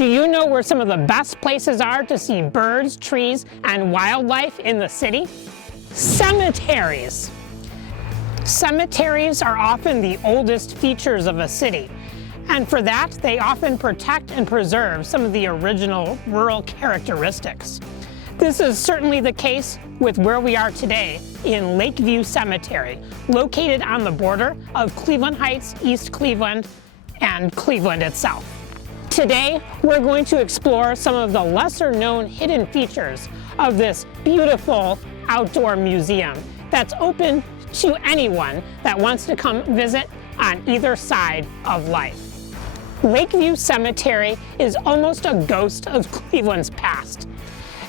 Do you know where some of the best places are to see birds, trees, and wildlife in the city? Cemeteries. Cemeteries are often the oldest features of a city, and for that, they often protect and preserve some of the original rural characteristics. This is certainly the case with where we are today in Lakeview Cemetery, located on the border of Cleveland Heights, East Cleveland, and Cleveland itself. Today, we're going to explore some of the lesser-known hidden features of this beautiful outdoor museum that's open to anyone that wants to come visit on either side of life. Lakeview Cemetery is almost a ghost of Cleveland's past.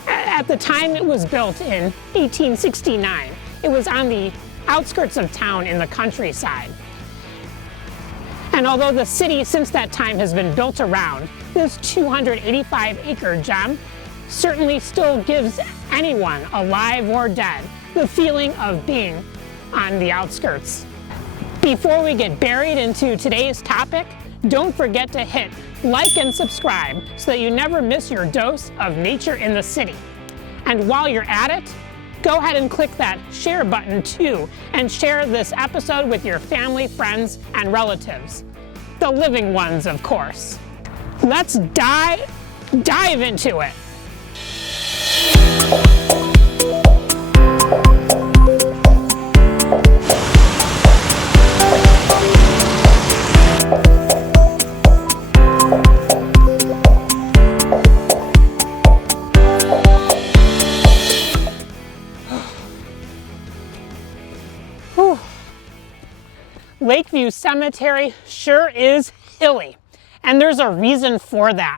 At the time it was built in 1869, it was on the outskirts of town in the countryside. And although the city since that time has been built around, this 285-acre gem certainly still gives anyone, alive or dead, the feeling of being on the outskirts. Before we get buried into today's topic, don't forget to hit like and subscribe so that you never miss your dose of nature in the city. And while you're at it, go ahead and click that share button too, and share this episode with your family, friends, and relatives. The living ones, of course. Let's dive into it. Lakeview Cemetery sure is hilly, and there's a reason for that.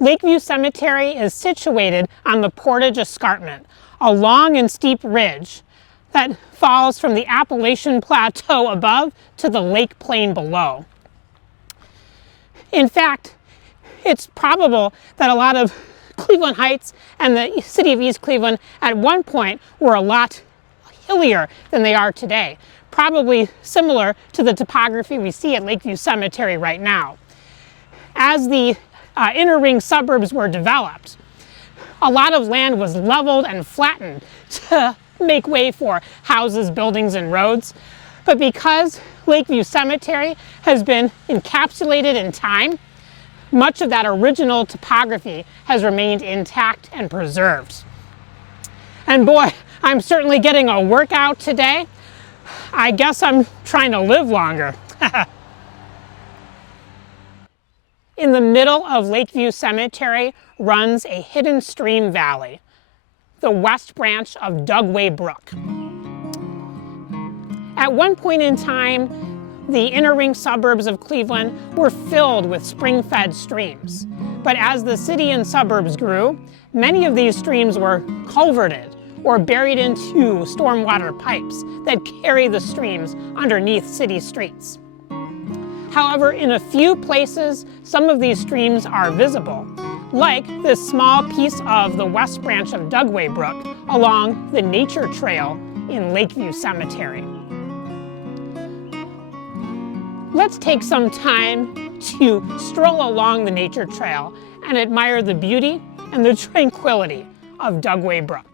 Lakeview Cemetery is situated on the Portage Escarpment, a long and steep ridge that falls from the Appalachian Plateau above to the lake plain below. In fact, it's probable that a lot of Cleveland Heights and the city of East Cleveland at one point were a lot hillier than they are today. Probably similar to the topography we see at Lakeview Cemetery right now. As the inner ring suburbs were developed, a lot of land was leveled and flattened to make way for houses, buildings, and roads. But because Lakeview Cemetery has been encapsulated in time, much of that original topography has remained intact and preserved. And boy, I'm certainly getting a workout today. I guess I'm trying to live longer. In the middle of Lakeview Cemetery runs a hidden stream valley, the west branch of Dugway Brook. At one point in time, the inner ring suburbs of Cleveland were filled with spring-fed streams. But as the city and suburbs grew, many of these streams were culverted or buried into stormwater pipes that carry the streams underneath city streets. However, in a few places, some of these streams are visible, like this small piece of the west branch of Dugway Brook along the nature trail in Lakeview Cemetery. Let's take some time to stroll along the nature trail and admire the beauty and the tranquility of Dugway Brook.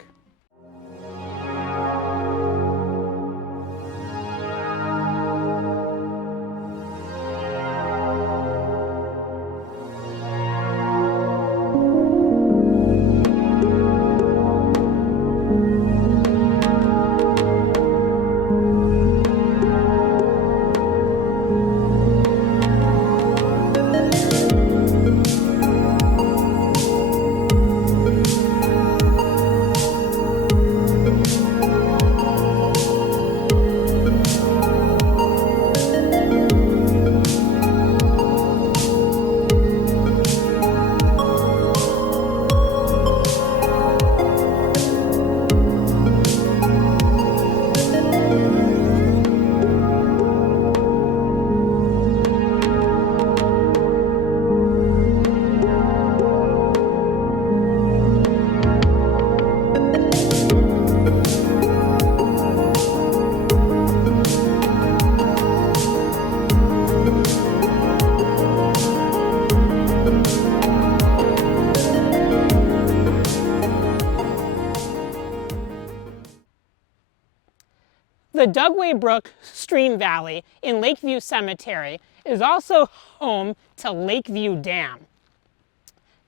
The Dugway Brook stream valley in Lakeview Cemetery is also home to Lakeview Dam.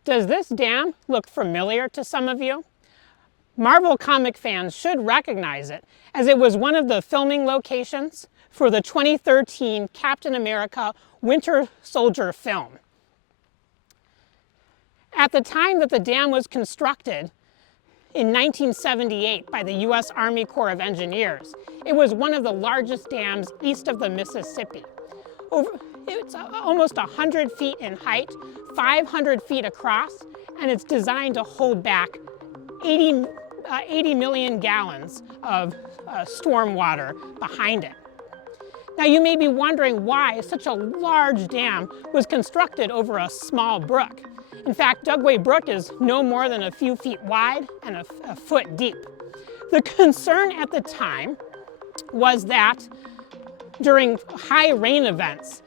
Does this dam look familiar to some of you? Marvel comic fans should recognize it, as it was one of the filming locations for the 2013 Captain America Winter Soldier film. At the time that the dam was constructed in 1978 by the U.S. Army Corps of Engineers, it was one of the largest dams east of the Mississippi. It's almost 100 feet in height, 500 feet across, and it's designed to hold back 80 million gallons of storm water behind it. Now you may be wondering why such a large dam was constructed over a small brook. In fact, Dugway Brook is no more than a few feet wide and a foot deep. The concern at the time was that during high rain events,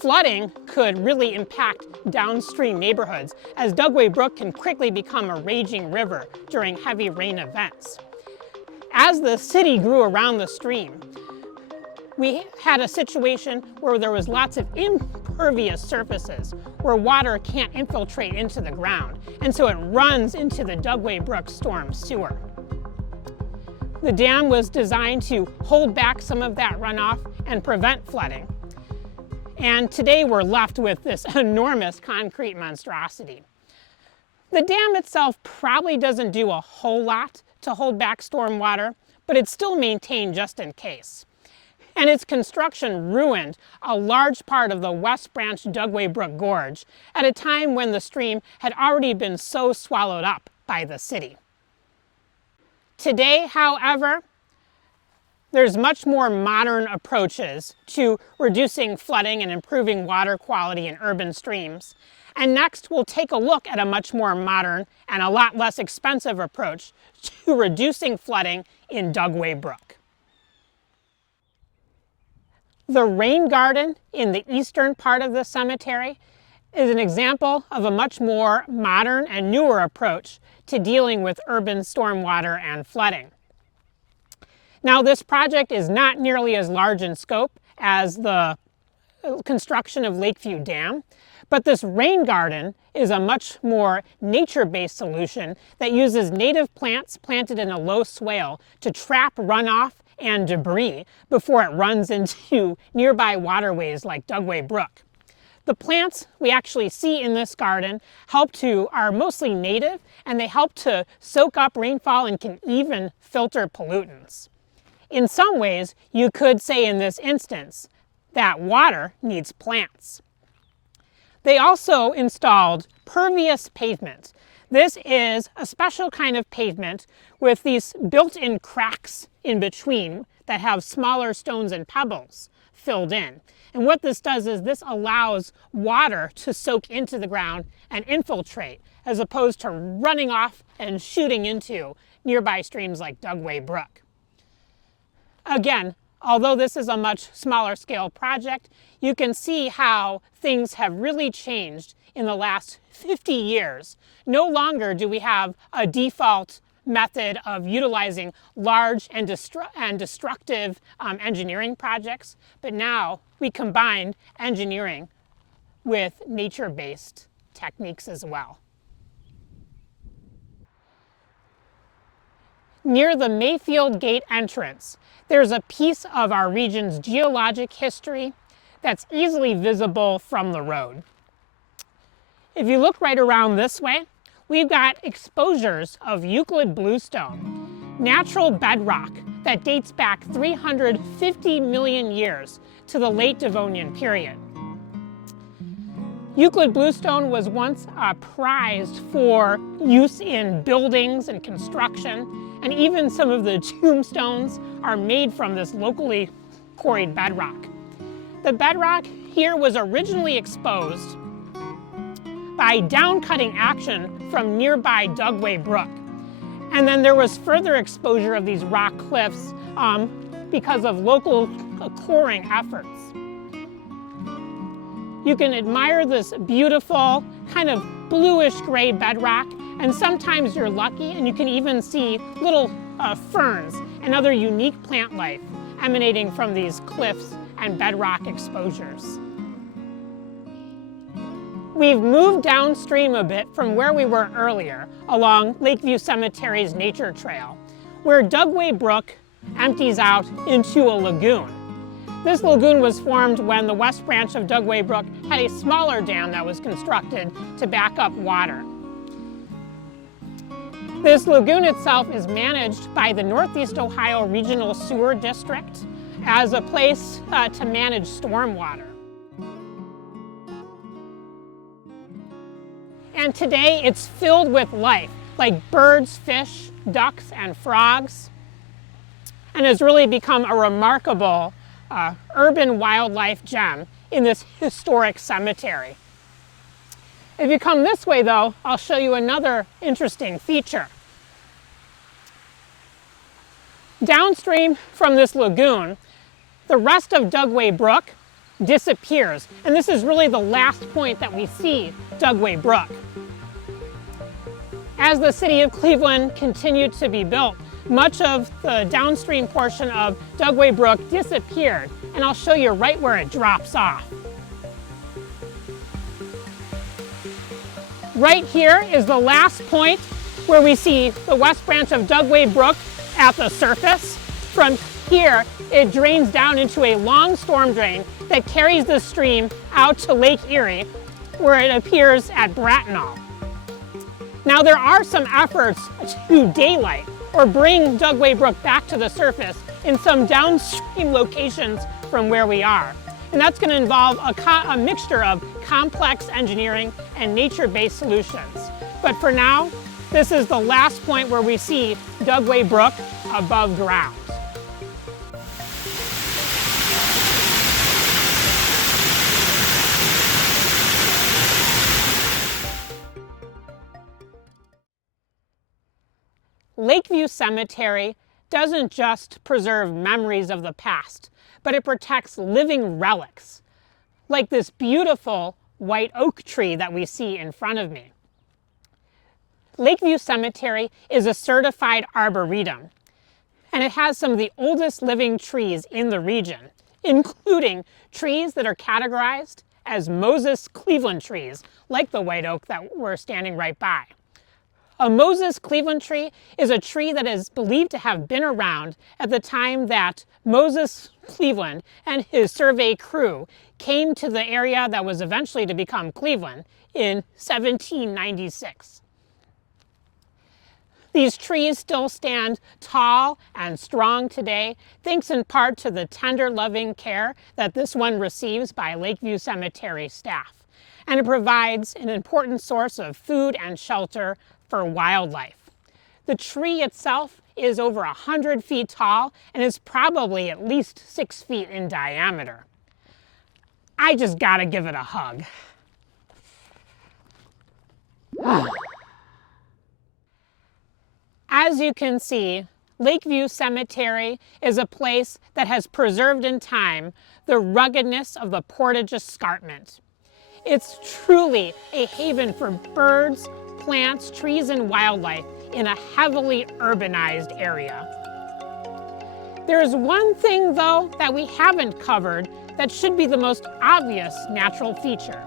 flooding could really impact downstream neighborhoods, as Dugway Brook can quickly become a raging river during heavy rain events. As the city grew around the stream, we had a situation where there was lots of impervious surfaces where water can't infiltrate into the ground, and so it runs into the Dugway Brook storm sewer. The dam was designed to hold back some of that runoff and prevent flooding. And today we're left with this enormous concrete monstrosity. The dam itself probably doesn't do a whole lot to hold back storm water, but it's still maintained just in case. And its construction ruined a large part of the West Branch Dugway Brook Gorge at a time when the stream had already been so swallowed up by the city. Today, however, there's much more modern approaches to reducing flooding and improving water quality in urban streams. And next, we'll take a look at a much more modern and a lot less expensive approach to reducing flooding in Dugway Brook. The rain garden in the eastern part of the cemetery is an example of a much more modern and newer approach to dealing with urban stormwater and flooding. Now, this project is not nearly as large in scope as the construction of Lakeview Dam, but this rain garden is a much more nature-based solution that uses native plants planted in a low swale to trap runoff and debris before it runs into nearby waterways like Dugway Brook. The plants we actually see in this garden are mostly native, and they help to soak up rainfall and can even filter pollutants. In some ways, you could say in this instance that water needs plants. They also installed pervious pavement. This is a special kind of pavement with these built-in cracks in between that have smaller stones and pebbles filled in. And what this does is this allows water to soak into the ground and infiltrate, as opposed to running off and shooting into nearby streams like Dugway Brook. Again, although this is a much smaller scale project, you can see how things have really changed in the last 50 years. No longer do we have a default method of utilizing large and destructive engineering projects, but now we combine engineering with nature-based techniques as well. Near the Mayfield Gate entrance, there's a piece of our region's geologic history that's easily visible from the road. If you look right around this way, we've got exposures of Euclid bluestone, natural bedrock that dates back 350 million years to the late Devonian period. Euclid bluestone was once prized for use in buildings and construction, and even some of the tombstones are made from this locally quarried bedrock. The bedrock here was originally exposed by down-cutting action from nearby Dugway Brook. And then there was further exposure of these rock cliffs because of local coring efforts. You can admire this beautiful kind of bluish-gray bedrock, and sometimes you're lucky and you can even see little ferns and other unique plant life emanating from these cliffs and bedrock exposures. We've moved downstream a bit from where we were earlier along Lakeview Cemetery's nature trail, where Dugway Brook empties out into a lagoon. This lagoon was formed when the west branch of Dugway Brook had a smaller dam that was constructed to back up water. This lagoon itself is managed by the Northeast Ohio Regional Sewer District as a place to manage stormwater. And today it's filled with life, like birds, fish, ducks, and frogs, and has really become a remarkable urban wildlife gem in this historic cemetery. If you come this way though, I'll show you another interesting feature. Downstream from this lagoon, the rest of Dugway Brook disappears, and this is really the last point that we see Dugway Brook. As the city of Cleveland continued to be built, much of the downstream portion of Dugway Brook disappeared, and I'll show you right where it drops off. Right here is the last point where we see the west branch of Dugway Brook at the surface. From here, it drains down into a long storm drain that carries the stream out to Lake Erie, where it appears at Bracknell. Now, there are some efforts to daylight or bring Dugway Brook back to the surface in some downstream locations from where we are. And that's going to involve a mixture of complex engineering and nature-based solutions. But for now, this is the last point where we see Dugway Brook above ground. Lakeview Cemetery doesn't just preserve memories of the past, but it protects living relics, like this beautiful white oak tree that we see in front of me. Lakeview Cemetery is a certified arboretum, and it has some of the oldest living trees in the region, including trees that are categorized as Moses Cleveland trees, like the white oak that we're standing right by. A Moses Cleveland tree is a tree that is believed to have been around at the time that Moses Cleveland and his survey crew came to the area that was eventually to become Cleveland in 1796. These trees still stand tall and strong today, thanks in part to the tender, loving care that this one receives by Lakeview Cemetery staff. And it provides an important source of food and shelter for wildlife. The tree itself is over 100 feet tall and is probably at least 6 feet in diameter. I just gotta give it a hug. As you can see, Lakeview Cemetery is a place that has preserved in time the ruggedness of the Portage Escarpment. It's truly a haven for birds, plants, trees, and wildlife in a heavily urbanized area. There's one thing, though, that we haven't covered that should be the most obvious natural feature.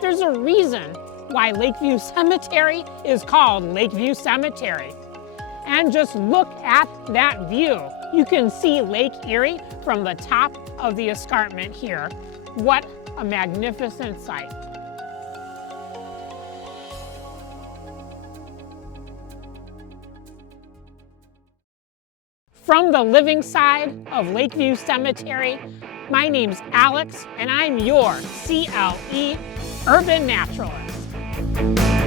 There's a reason why Lakeview Cemetery is called Lakeview Cemetery. And just look at that view. You can see Lake Erie from the top of the escarpment here. What a magnificent sight. From the living side of Lakeview Cemetery, my name's Alex, and I'm your CLE Urban Naturalist.